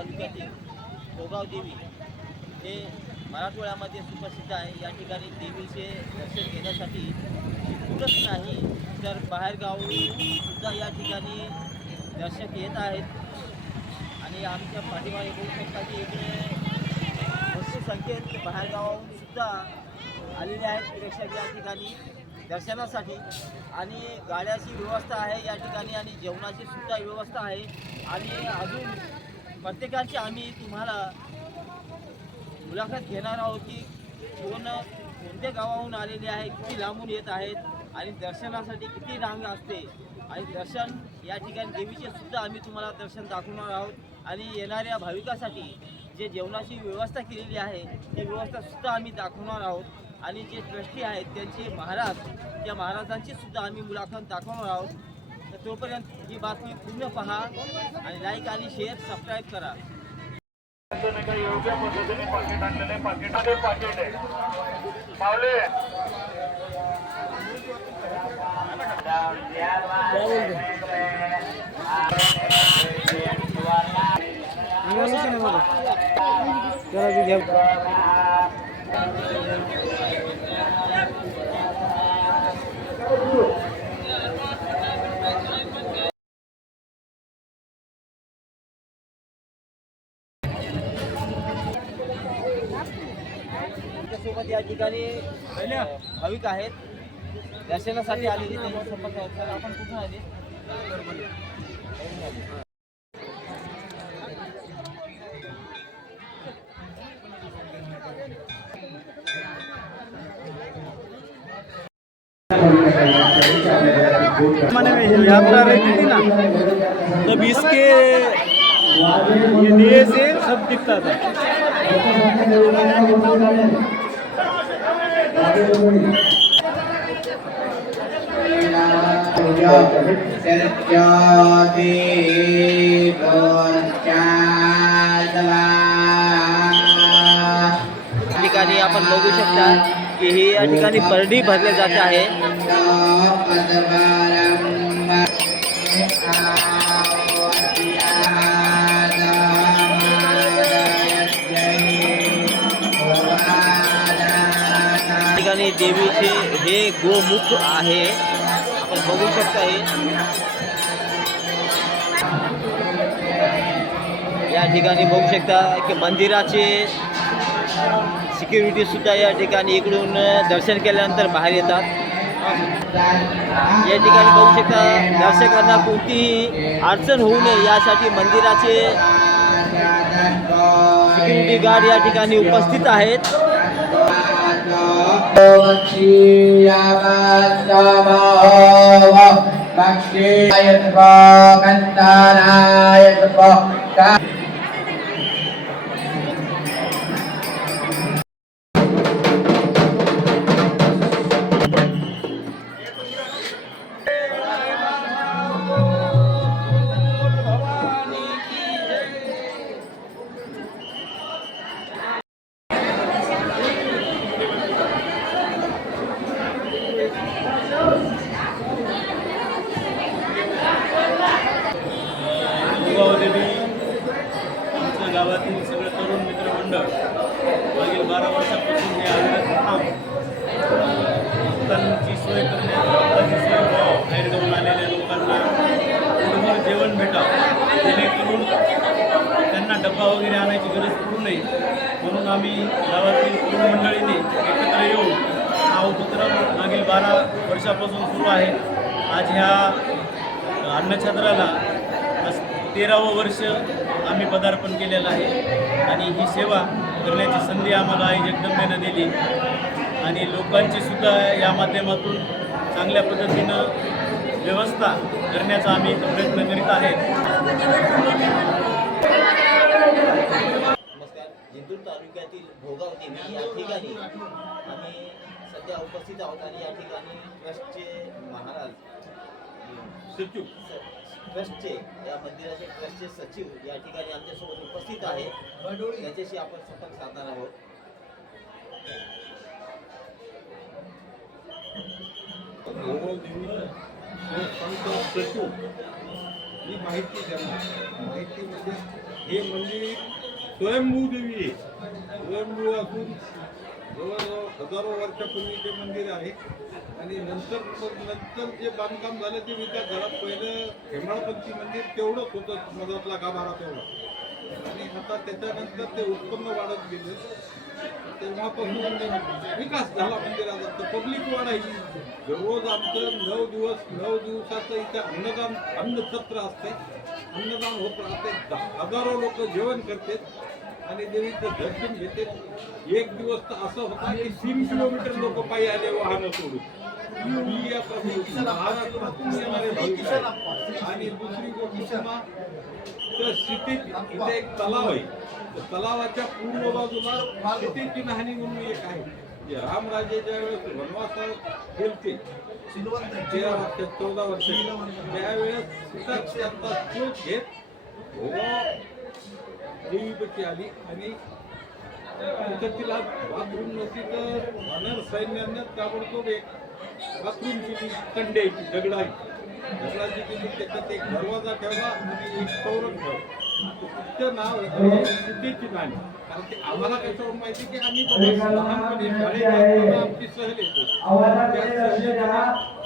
तालुक्यातील गोगाव देवी हे मराठवाड्यामध्ये सुप्रसिद्ध आहे. या ठिकाणी देवीचे दर्शन घेण्यासाठी इथूनच नाही तर बाहेरगावून सुद्धा या ठिकाणी दर्शक येत आहेत. आणि आमच्या पाठीमागे बघू शकता की इकडे भरपूर संख्येत बाहेरगावाहून सुद्धा आलेले आहेत प्रेक्षक या ठिकाणी दर्शनासाठी. आणि गाड्याची व्यवस्था आहे या ठिकाणी आणि जेवणाची सुद्धा व्यवस्था आहे. आणि अजून प्रत्येकाची आम्ही तुम्हाला मुलाखत घेणार आहोत की कोण कोणत्या गावाहून आलेले आहे किती लांबून येत आहेत आणि दर्शनासाठी किती रांग असते. आणि दर्शन या ठिकाणी देवीचे सुद्धा आम्ही तुम्हाला दर्शन दाखवणार आहोत. आणि येणाऱ्या भाविकासाठी जे जेवणाची व्यवस्था केलेली आहे ती व्यवस्थासुद्धा आम्ही दाखवणार आहोत. आणि जे ट्रस्टी आहेत त्यांचे महाराज त्या महाराजांची सुद्धा आम्ही मुलाखत दाखवणार आहोत. तर तोपर्यंत ही बातमी पूर्ण पहा आणि लाईक आणि शेअर सबस्क्राईब करा. योग्य पद्धतीने पाकिट पाकिटामध्ये पाकिट आहे ठिकाणी भाविक आहेत. दर्शनासाठी आलेले त्यांच्या संपर्क आपण कुठून आले? यात्रा रहती थी ना? तब इसके ये दिए से सब दिखता था। ठिकाणी आपण बघू शकता की हे या ठिकाणी परडी भरले जात आहे. देवीचे हे गोमुख आहे. आपण बघू शकता हे. या ठिकाणी बघू शकता की मंदिराचे सिक्युरिटी सुद्धा या ठिकाणी इकडून दर्शन केल्यानंतर बाहेर येतात. या ठिकाणी बघू शकता दर्शकांना कोणतीही अडचण होऊ नये यासाठी मंदिराचे सिक्युरिटी गार्ड या ठिकाणी उपस्थित आहेत. देवी सोय करण्यात लोकांची सोय आलेल्या लोकांना पोटभर जेवण भेटावं जेणेकरून त्यांना डब्बा वगैरे आणायची गरज पडू नये म्हणून आम्ही गावातील तरुण मंडळीने एकत्र येऊन हा उपक्रम मागील बारा वर्षापासून सुरू आहे आज ह्या अन्नछत्राला आज तेरावं वर्ष आम्ही पदार्पण केलेलं आहे आणि ही सेवा करण्याची संधी आम्हाला आई जगदंबेनं दिली आणि लोकांची सुद्धा या माध्यमातून चांगल्या पद्धतीनं व्यवस्था करण्याचा आम्ही प्रयत्न करीत आहे. नमस्कार. जिंतूर तालुक्यातील भोगाव देवी या ठिकाणी. आम्ही सध्या उपस्थित आहोत आणि या ठिकाणी ट्रस्टचे महाराज. सचिव. ट्रस्टचे या मंदिराचे ट्रस्टचे सचिव या ठिकाणी आमच्यासोबत उपस्थित आहे. त्याच्याशी आपण संपर्क साधणार आहोत. संत ही माहिती द्या माहिती म्हणजे हे म्हणजे मंदिर स्वयंभू देवी आहे. स्वयंभू असून जवळजवळ हजारो वर्षापूर्वीचे मंदिर आहे. आणि नंतर नंतर जे बांधकाम झालं ते विकास झाला पहिलं हेमाळपंथी मंदिर तेवढंच होतं मधातला गाभारा तेवढा. आणि आता त्याच्यानंतर ते उत्पन्न वाढत गेलं. तेव्हापासून विकास झाला म्हणजे मंदिराचा तर पब्लिक वाढायची. दररोज आमचं नऊ दिवस नऊ दिवसाचं इथे अन्नदान अन्नछत्र असते अन्नदान होत राहते हजारो लोक जेवण करते आणि देवीचं दर्शन घेते एक दिवस तर असं होता की तीन किलोमीटर लोक पायी आले वाहनं सोडून. ही महाराष्ट्रातून येणारे आणि दुसरी गोष्ट तर शितीत इथे एक तलाव आहे. तलावाच्या पूर्व बाजूला सिटीची नाहणी म्हणून एक आहे. जे रामराजे ज्या वेळेस वनवासात गेलते तेरा वर्ष चौदा वर्ष. त्यावेळेस सीताच त्यांचा शोध घेत देवीपती आली आणि तिथं तिला बाथरूम नव्हती तर वानर सैन्यानं ताबडतोब एक बाथरूम केली कंड्याची दगडाची दगडाची केली त्याच्यात एक दरवाजा ठेवला आणि एक चौरंग तिचं नाव सिद्धीची नाणी कारण ते आम्हाला कशावर माहिती की आम्ही लहानपणी शाळेत आमची सहल येते. त्या सहलीला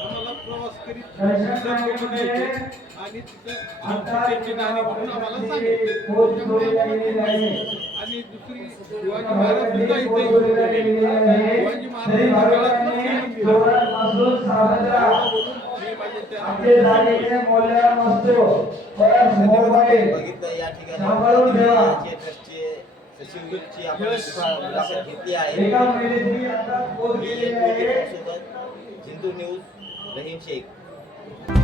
आम्हाला प्रवास करीत आणि तिथं नाणी म्हणून आम्हाला सांगितलं. आणि दुसरी शिवाजी महाराज सुद्धा इथे. शिवाजी महाराजांच्या काळातलं हे मंदिर आहे. मी माझे त्या बघितलं या सचिवची आपण सुद्धा मुलाखत घेतली आहे मी सोबत जिंतूर न्यूज रहीम शेख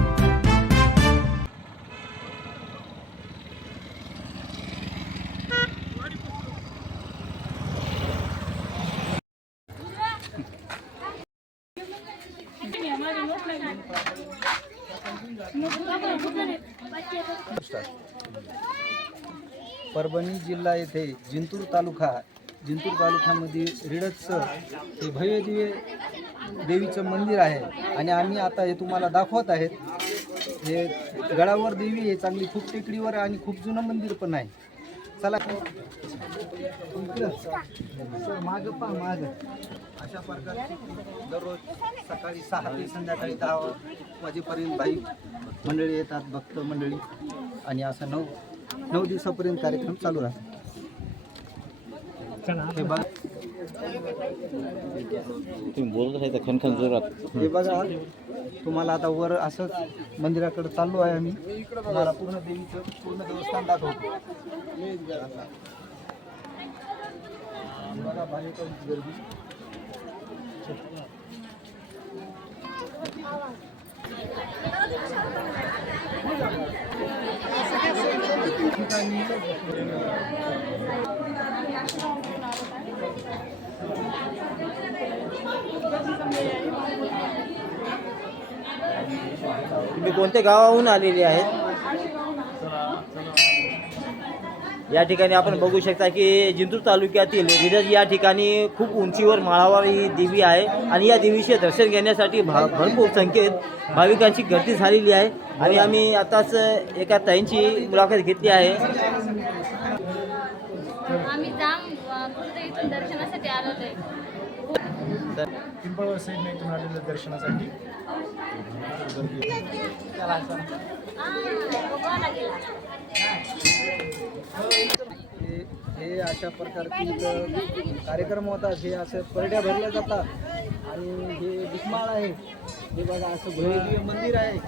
परभणी जिल्हा येथे जिंतूर तालुका जिंतूर तालुक्यामध्ये रिडजचं हे भव्यदिव्य देवीचं मंदिर आहे. आणि आम्ही आता हे तुम्हाला दाखवत आहेत. हे गडावर देवी आहे चांगली खूप टेकडीवर आहे आणि खूप जुनं मंदिर पण आहे. चला. सर माग पहा माग. अशा प्रकारे दररोज सकाळी सहा ते संध्याकाळी दहा वाजेपर्यंत भाई मंडळी येतात भक्त मंडळी. आणि असं नऊ नऊ दिवसापर्यंत कार्यक्रम चालू राहतो. हे बघा. तुम्ही बोलत आहे खणखण खनखन जोरात. हे बघा तुम्हाला आता वर असंच मंदिराकडे चाललो आहे आम्ही. तुम्हाला पूर्ण देवीचं पूर्ण देवस्थान दाखवतो. बघा तुम्ही कोणत्या गावाहून आलेले आहेत? या ठिकाणी आपण बघू शकता की जिंतूर तालुक्यातील विरज या ठिकाणी खूप उंचीवर माळावर ही देवी आहे आणि या देवीचे दर्शन घेण्यासाठी भा भरपूर संख्येत भाविकांची गर्दी झालेली आहे आणि आम्ही आताच एका ताईंची मुलाखत घेतली आहे. इथून दर्शनासाठी आलेलो आहे पिंपळवर साईडने इथून आलेलं दर्शनासाठी. हे हे अशा प्रकारचे इथं कार्यक्रम होतात हे असं परड्या भरल्या जातात. आणि हे दिगमाळ आहे. हे बघा असं भव्य मंदिर आहे.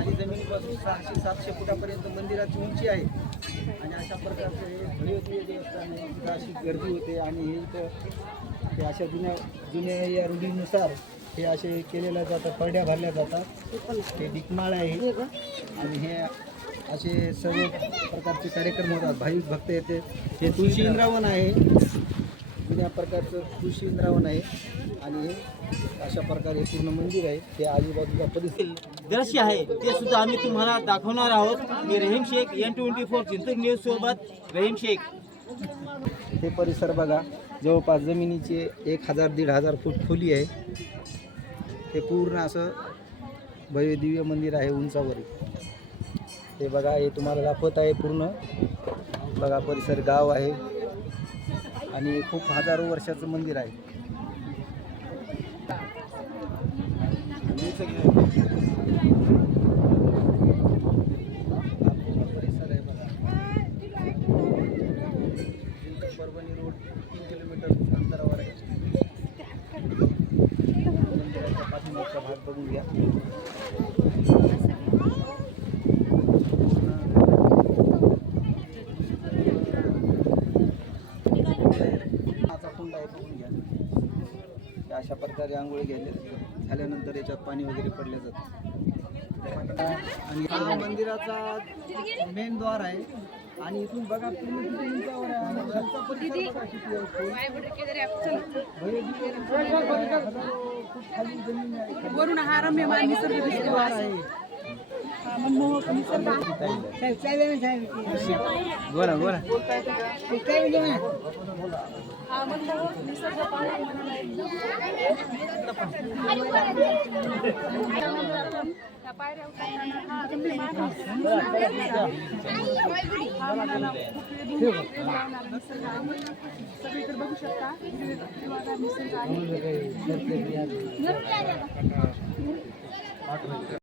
खाली जमिनीपासून सहाशे सातशे फुटापर्यंत मंदिराची उंची आहे. आणि अशा प्रकारचं हे भव्य देवस्थान आहे. तिथं अशी गर्दी होते आणि हे इथं हे अशा जुन्या जुन्या या रूढीनुसार हे असे केलेल्या जातात परड्या भरल्या जातात. हे डिकमाळ आहे. आणि हे असे सर्व प्रकारचे कार्यक्रम होतात. भाविक भक्त येते. हे तुळशी इंद्रावण आहे. जुन्या प्रकारचं तुळशी इंद्रावण आहे. आणि हे अशा प्रकारे पूर्ण मंदिर आहे. ते आजूबाजूला परिस्थिती दृश्य आहे. ते सुद्धा आम्ही तुम्हाला दाखवणार आहोत. मी Rahim Shaikh N twenty four Jintur news सोबत रहीम शेख. हे परिसर बघा. जवळपास जमिनीचे एक हजार दीड हजार फूट खोली आहे. हे पूर्ण असं भव्य दिव्य मंदिर आहे उंचावर. हे बघा हे तुम्हाला दाखवत आहे पूर्ण. बघा परिसर गाव आहे. आणि खूप हजारो वर्षाचं मंदिर आहे परिसर आहे बघा परभणी रोड तीन किलोमीटर अंतरावर आहे मंदिराच्या पाठीमागचा भाग बघून घ्या. कुंड आहे बघून घ्या अशा प्रकारे आंघोळी घ्यायला झाल्यानंतर याच्यात पाणी वगैरे पडलं जातं. आणि हा मंदिराचा मेन द्वार आहे. आणि इथून बघा पूर्ण किती उंचावर आहे? खाली जमीन. वरून हा रम्यमान निसर्ग दिसतो. द्वार आहे बोला बोला. सगळीकडे बघू शकता निसर्ग आहे